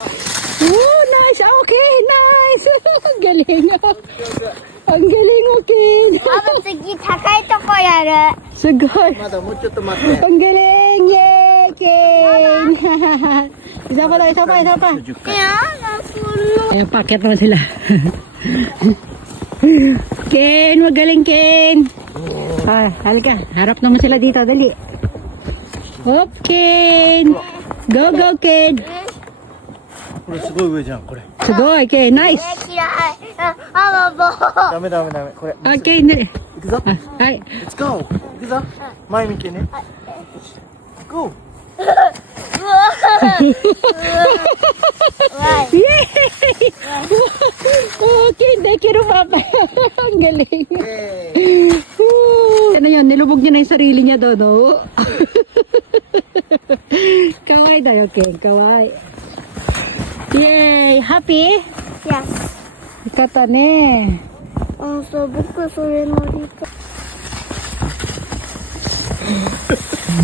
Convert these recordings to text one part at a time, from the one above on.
Oh, nice. Okay, nice. Ang galing. Ang galing, okay. あと次高いとこやる。すごい。まだもうちょっと待って。 Ang galing. Yay, Ken. Isa pa lang, isa pa, isa pa. 10回。 Ayan, paket naman sila. Ken, magaling, Ken. Ah, halika. Harap naman sila dito, dali. Hop, Ken. Go, go, Ken. これすごい上じゃん、これ。すごい、Ken. Nice. 嫌い。あ、もう。ダメダメダメ。これ。 Okay, ne. 行くぞ。Ah, ay. Let's go. 行くぞ。前見てね。Go. Yay! Okay, dekiru, Papa. Ang galing. Ano yun, nilubog niya na yung sarili niya doon, no? Kawaii dayo, Ken. Kawaii. Yay! Happy? Yes. よかったね。あ、そう、僕それ乗りたい。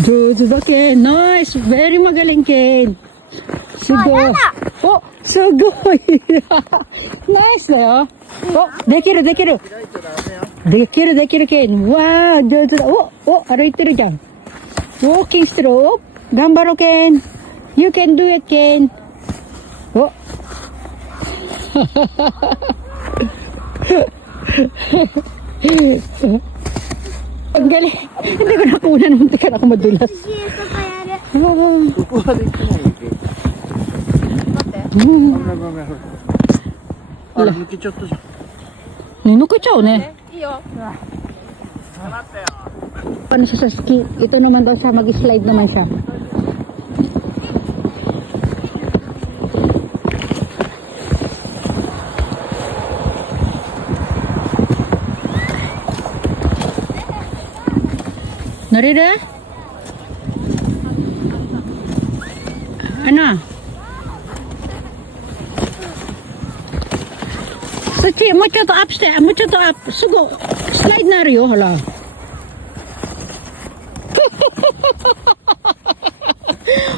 上手だ、Ken. Nice! Very magaling, Ken. すごい。お、すごい。ナイスだよ。お、できる、できる。できる、できる、Ken. わー、上手だ。お、歩いてるじゃん。ウォーキングしてる。お、頑張ろう、Ken. You can do it, Ken. お。Ang galing. Hindi ko nakunan. Hindi ka na ako madulas. そこやる。ここはできないよ。危ない危ない危ない。あれ抜けちゃったじゃん。 Ninukit siya, ne? Paano siya sa ski? Ito naman daw siya, mag-slide naman siya. Narira? Ano? Sachi, moちょっとアップして、もうちょっとアップ、すぐスライドになるよ、ほら。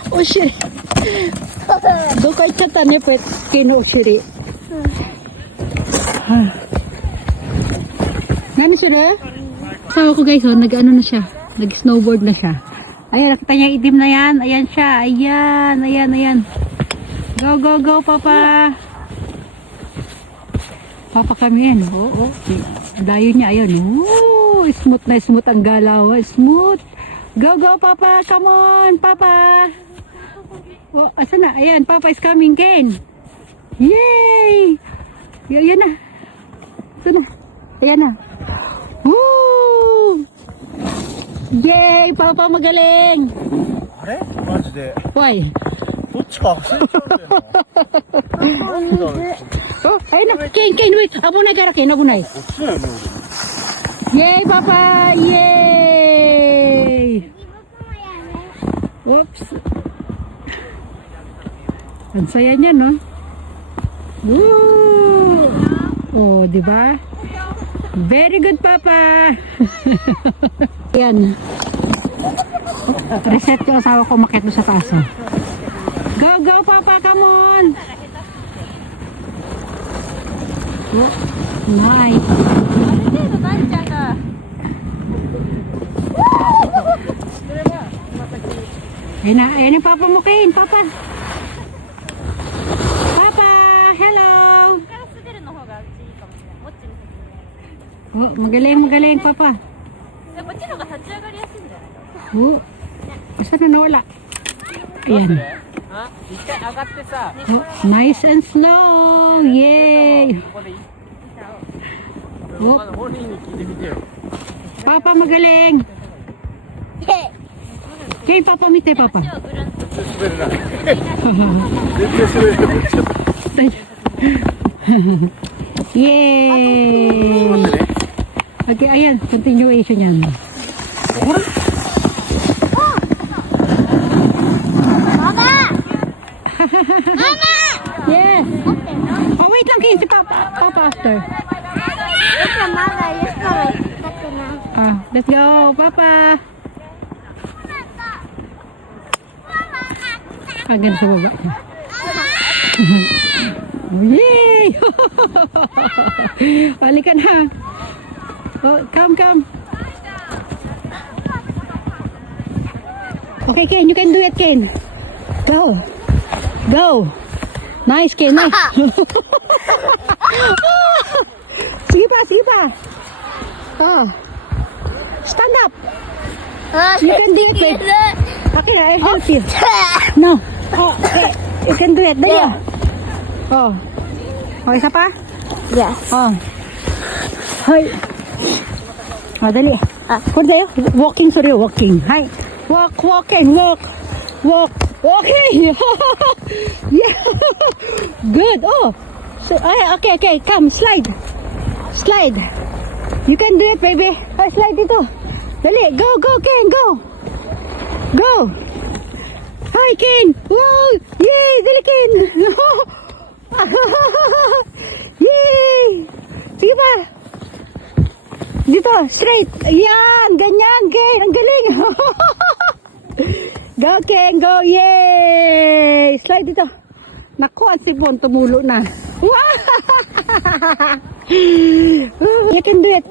お尻。どこ行っちゃったね、ペッキーのお尻。Nani sila? Sawa ko guys, oh, nag-ano na siya. Nag-snowboard na siya. Ayan, nakita niya itim na yan. Ayan siya. Ayan, ayan, ayan. Go, go, go, Papa. Papa kami yan. Oo, dayo niya. Ayan. Oo, smooth na smooth ang galaw. Smooth. Go, go, Papa. Come on, Papa. Oh, asa na? Ayan, Papa is coming, Ken. Yay! Ayan na. Asa na? Ayan na. Woo! Yay! Papa magaling! あれマジで。 Why? どっちか忘れちゃうんだよな。なんだろう。 Oh, ayun na. Ken, wait. Abunay ka na, Ken. Abunay. こっちだよね、 Yay, Papa! Yay! Whoops. Ang saya niya, no? Woo! Oh, di ba? Very good, Papa! Yan. Reset yung asawa ko makit mo sa taas. Oh. Go, go, Papa! Come on! Oh, nice. Ayan yung Papa mo, Ken. Papa! Papa! Hello! Oh, magaling, magaling, Papa. Oh, saan na nawala? Ayan. Oh, nice and slow! Yay! Oh, Papa, magaling! Okay, Papa, mite, Papa. 滑るな。全然滑れなくなっちゃった。 Yay! Okay, ayan, continuation yan. Mama! Yes! Oh, wait lang, Ken, si Papa. Papa after. Ito, Mama, yes, Mama. Ah, let's go, Papa. Hanggang sa baba. Yay! Halika na. Oh, come. Okay, Ken, you can do it, Ken. Go. Nice, Ken, nice. Sige pa. Oh. Stand up. You can do it, babe. Okay, I help you. No. Oh, okay. You can do it. Dali. Oh. Oh, isa pa? Yes. Oh. Hoy. Oh, dali. Kung tayo, walking. Hi. Walk. Okay. Yeah. Good. Oh. So, okay. Come, slide. You can do it, baby. Oh, slide dito. Dali. Go, Ken. Go. Hi, Ken. Wow. Yay. Dali, Ken. Yay. Sige pa. Dito, straight. Yan, ganyan, Ken. Ang galing. Go, Ken, go. Yay. Slide dito. Naku, ang sipon, tumulo na. Wow. You can do it.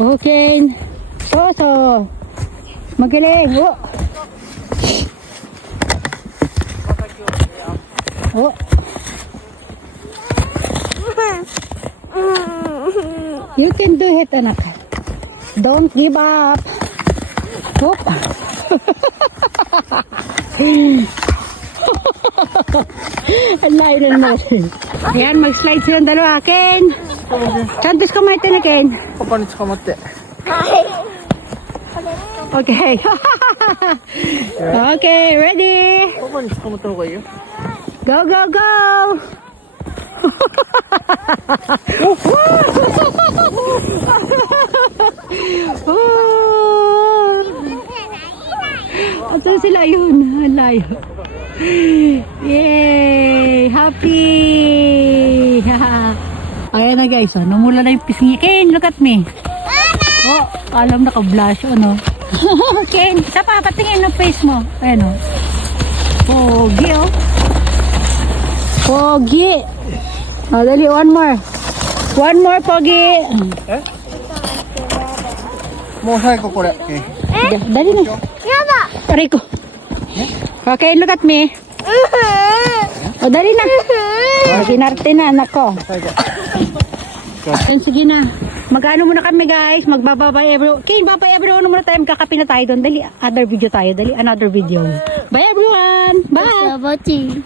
Okay. So. Magaling. Oh. You can do it, anak. Don't give up. Whoop. Ang layo na naman. Ayan, mag-slide silang dalawa. Ken. Chantos kumain na, Ken. パパに捕まって。 Okay. Okay, ready? パパに捕まった方がいいよ。 Go. Ato sila yun. Ang layo. Yay! Happy! Ayan na guys, oh. Namula na yung pisngi. Ken, look at me. Oh, alam naka-blush, ano? Ken, isa pa, patingin ng face mo. Ayan, oh. Pogi, oh. Pogi. Oh, dali, one more, Pogi. もう最後これ。Dali na. やだ Aray ko. Okay, look at me. O, dali na. Ginarte na, anak ko. 最後。 Sige na. Mag-ano muna kami, guys. Magbababay everyone. Okay, babay everyone muna tayo. Magkakape na tayo doon. Dali, other video tayo. Dali, another video. Bye, everyone. Bye. watching.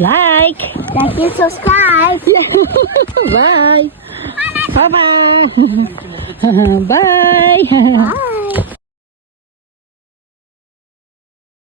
Like. Like and subscribe. Bye. Bye-bye. Bye. Bye.